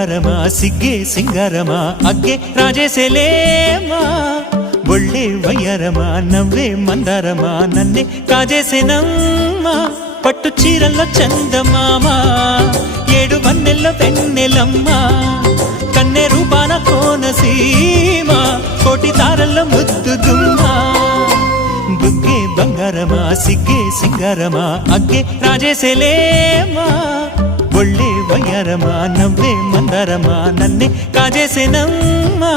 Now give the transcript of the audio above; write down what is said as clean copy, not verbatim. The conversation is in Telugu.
బంగారమా సిగ్గే సింగారమా అగ్గే రాజేసేలేమా ఒళ్ళే వయ్యారమా నవ్వే మందారమా నన్నే కాజేసేనమ్మా పట్టు చీరల్లో చందమామా ఏడు వన్నెల్లో వెన్నెలమ్మా కన్నె రూపాన కోనసీమ కోటి తారల్లో ముద్దుదుమ్మా బుగ్గే బంగారమా సిగ్గే సింగారమా అగ్గే రాజేసేలేమా ఒళ్ళే వయ్యారమా నవ్వే మందారమా నన్నే కాజేసేనమ్మా